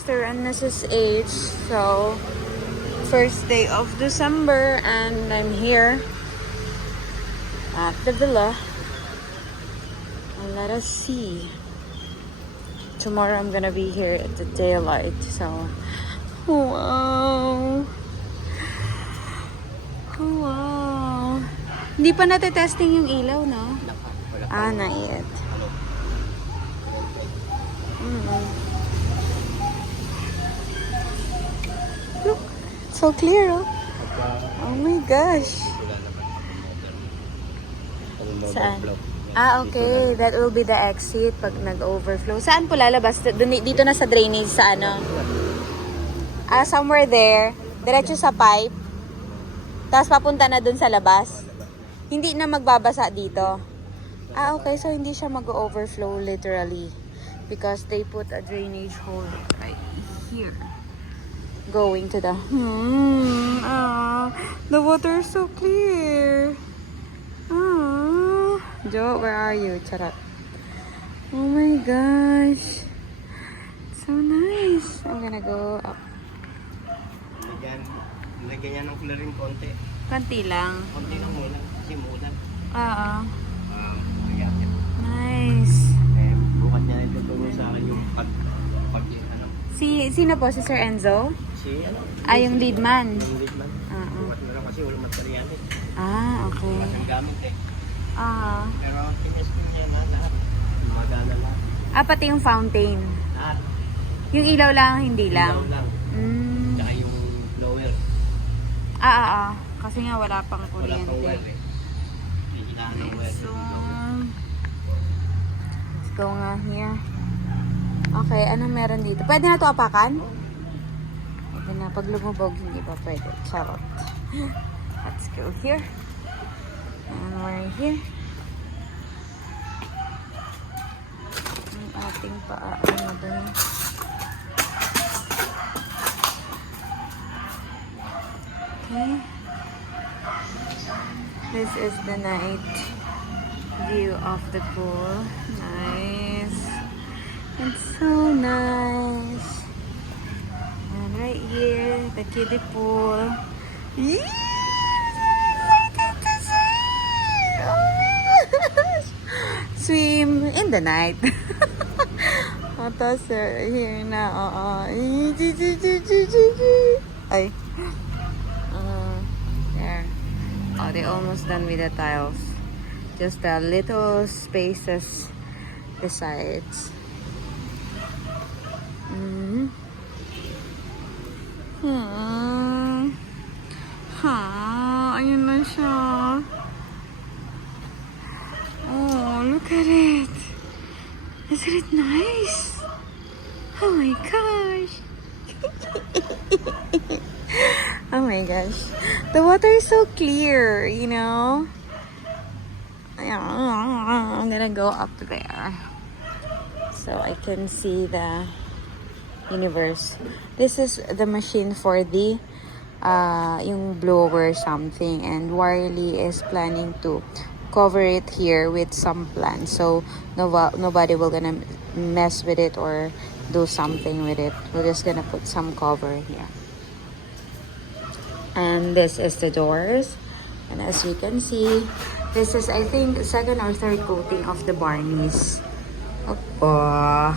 Mr. and Mrs. H. So, first day of December and I'm here at the villa. And let us see. Tomorrow I'm gonna be here at the daylight. So, wow. Wow. Hindi pa natetesting yung ilaw, no? Ah, not yet. Look, so clear, oh. Oh my gosh. Saan? Ah, okay. That will be the exit pag nag-overflow. Saan po lalabas? Dito na sa drainage sa ano? Ah, somewhere there. Diretso sa pipe. Tapos papunta na dun sa labas. Hindi na magbabasa dito. Ah, okay. So, hindi siya mag-overflow literally. Because they put a drainage hole right here. Going to the... the water is so clear. Joe, where are you? Charot. Oh my gosh. So nice. I'm gonna go up. Lagyan niya ng coloring konti. Konti lang. Konti lang muna. Kasi mulan. Oo. Kaya niya. Nice. Eh, bukas niya rin tutulong sa akin yung ano. Sino po? Si Sir Enzo? Si ano? Ah, yung lead man. Yung lead man. Bukas na lang kasi walang materyales. Ah, okay. Bukas ang gamit eh. Pero tinis ko niya na lahat. Magana lahat. Ah, pati yung fountain. Lahat. Yung ilaw lang, hindi lang. Ilaw lang. Tsaka yung blower. Kasi nga wala pang Wala kuryente. pang wire eh. Hindi kailangan ng wire. So, let's go nga here. Okay, anong meron dito? Pwede na ito apakan? Pwede na. Pag lumubog, hindi pa pwede. Charot. Let's go here. And we're here. Ang ating ano dun. Okay. This is the night view of the pool. Nice. It's so nice. And right here, the kiddie pool. Yeah! Swim in the night. Tapos here na, ay. There. Oh, they almost done with the tiles. Just the little spaces besides. Ayun na siya. Oh, look at it. Isn't it nice? Oh my gosh. Oh my gosh. The water is so clear, you know? I'm gonna go up there so I can see the universe. This is the machine for the yung blower something, and Warley is planning to cover it here with some plants, so nobody will gonna mess with it or do something with it. We're just gonna put some cover here. And this is the doors, and as you can see, this is, I think, second or third coating of the barniz. Opo.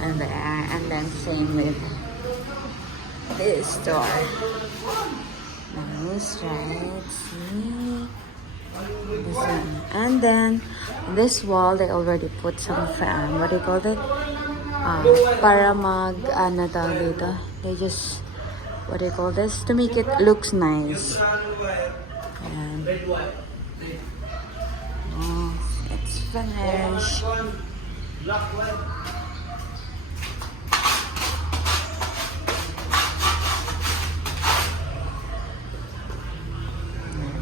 And there, and then same with this door. Nice, right? See? This one. And then this wall, they already put some fan. What do you call it? Para ano tawag dito? They just, what do you call this? To make it looks nice. And oh, it's finished.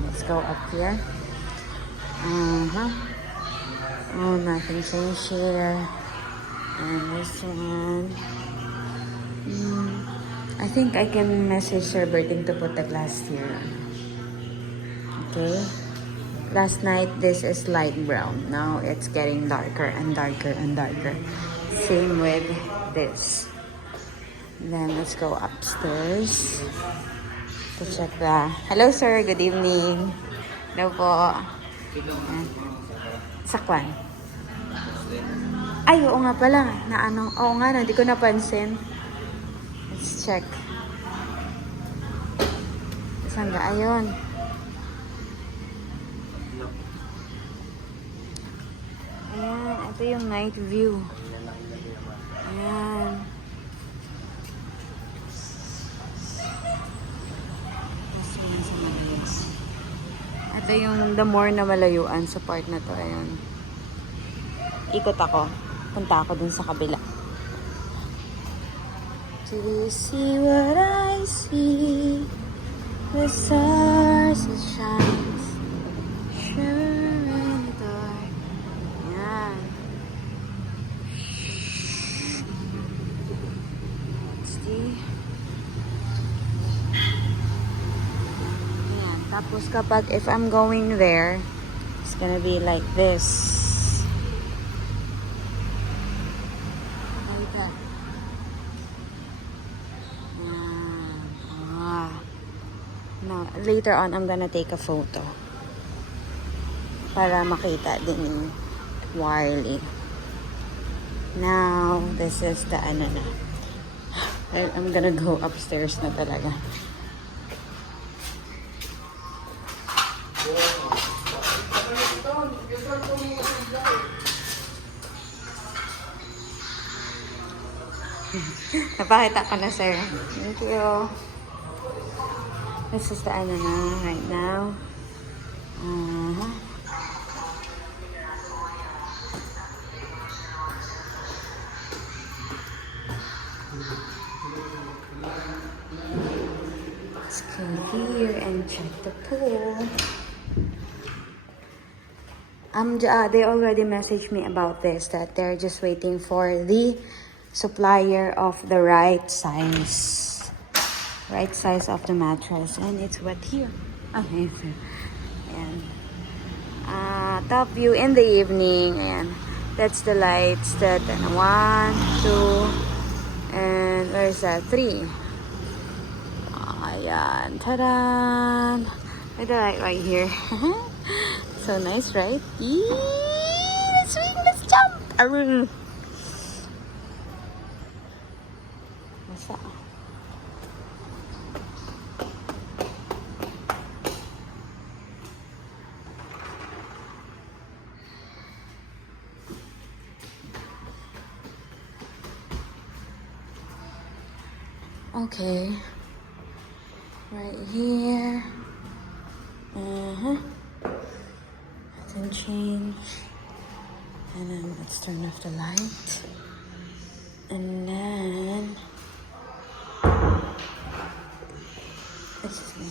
Let's go up here. Oh, nothing changed here. And this one. I think I can message Sir Berting to put the glass here. Okay. Last night, this is light brown. Now, it's getting darker and darker and darker. Same with this. Then let's go upstairs to check the... Hello sir, good evening. Hello po. Ayan. Sakwan. Ay, oo nga pala. Na ano, oo nga, no, hindi ko napansin. Let's check. Saan ga? Ayun. Ayan, ito yung night view. Ayan. Ito yung the more na malayuan sa part na to. Ayan. Ikot ako. Punta ako dun sa kabila. Do you see what I see? The stars that shines, shimmer in the dark. Yan. See? Yan. Tapos kapag if I'm going there, it's gonna be like this. Now, later on, I'm gonna take a photo para makita din ni Wiley. Now, this is the ano na. I'm gonna go upstairs na talaga. Napakita ko na, sir. Thank you. This is the ano na right now. Let's go here and check the pool. They already messaged me about this, that they're just waiting for the supplier of the right size of the mattress, and it's wet here. Okay, so, and top view in the evening, and that's the lights that 1, 2, and where is that? 3. Ayan, ta-da! With the light right here. So nice, right? Yee! Let's swing, let's jump! What's that? Okay, right here. Nothing changed. And then let's turn off the light. And then, excuse me.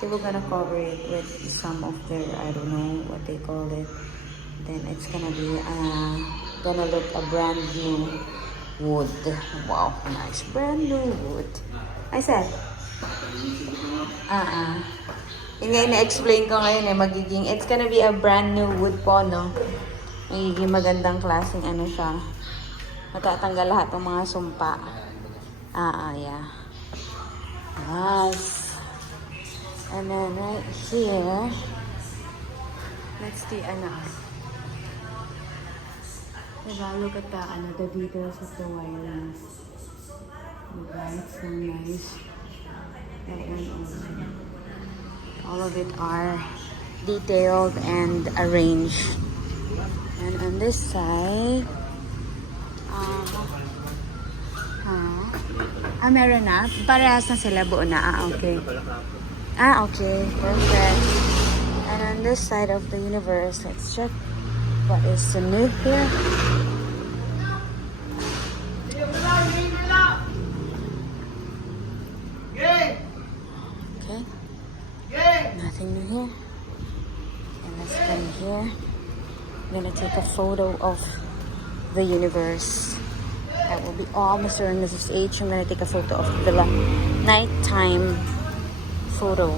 They were gonna cover it with some of their, I don't know what they call it. Then it's gonna be gonna look a brand new wood. Wow, nice brand new wood. I said, Yun nga na-explain ko ngayon magiging, it's gonna be a brand new wood po, no? Magiging magandang klaseng ano siya. Matatanggal lahat ng mga sumpa. Yeah. Nice. And then right here, let's see, diba, look at the details of the wireless. Diba, it's so nice. All of it are detailed and arranged. And on this side, meron na. Parehas na sila, buo na. Okay. Okay. Perfect. And on this side of the universe, let's check what is new here. Okay. Nothing new here. And let's go here. I'm gonna take a photo of the universe. That will be all Mr. and Mrs. H. I'm gonna take a photo of the nighttime photo.